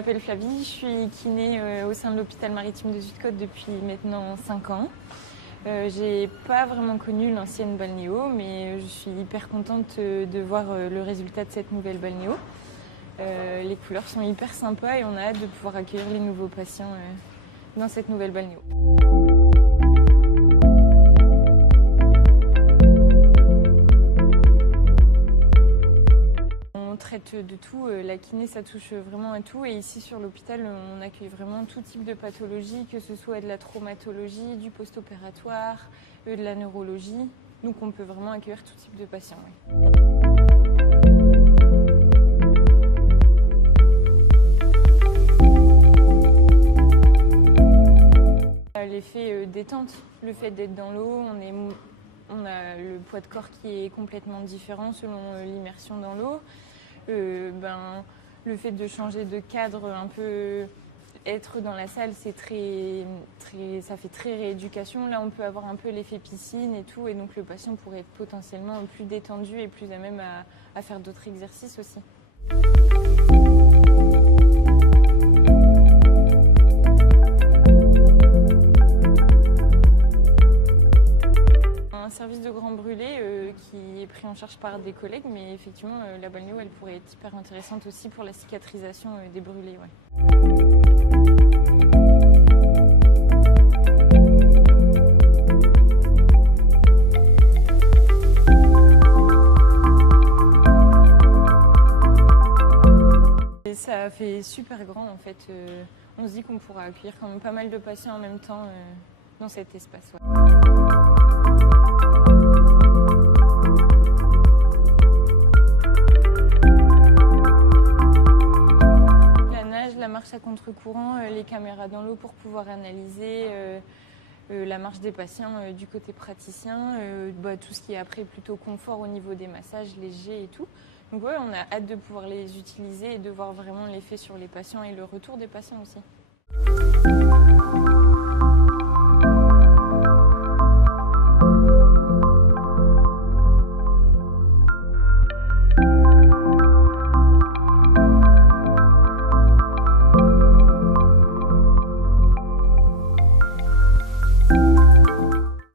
m'appelle Flavie, je suis kiné au sein de l'hôpital maritime de Zuidcote depuis maintenant 5 ans. J'ai pas vraiment connu l'ancienne balnéo, mais je suis hyper contente de voir le résultat de cette nouvelle balnéo. Les couleurs sont hyper sympas et on a hâte de pouvoir accueillir les nouveaux patients dans cette nouvelle balnéo. On traite de tout, la kiné ça touche vraiment à tout et ici sur l'hôpital on accueille vraiment tout type de pathologie, que ce soit de la traumatologie, du post-opératoire, de la neurologie, donc on peut vraiment accueillir tout type de patients. Oui. L'effet détente, le fait d'être dans l'eau, on a le poids de corps qui est complètement différent selon l'immersion dans l'eau. Le fait de changer de cadre, un peu être dans la salle, c'est ça fait très rééducation. Là, on peut avoir un peu l'effet piscine et tout, et donc le patient pourrait être potentiellement plus détendu et plus à même à faire d'autres exercices aussi. Un service de grand brûlé qui est pris en charge par des collègues, mais effectivement la balnéo elle pourrait être hyper intéressante aussi pour la cicatrisation des brûlés. Ouais. Et ça fait super grand en fait. On se dit qu'on pourra accueillir quand même pas mal de patients en même temps dans cet espace. Ouais. La marche à contre-courant, les caméras dans l'eau pour pouvoir analyser la marche des patients du côté praticien, tout ce qui est après plutôt confort au niveau des massages légers et tout. Donc ouais, on a hâte de pouvoir les utiliser et de voir vraiment l'effet sur les patients et le retour des patients aussi.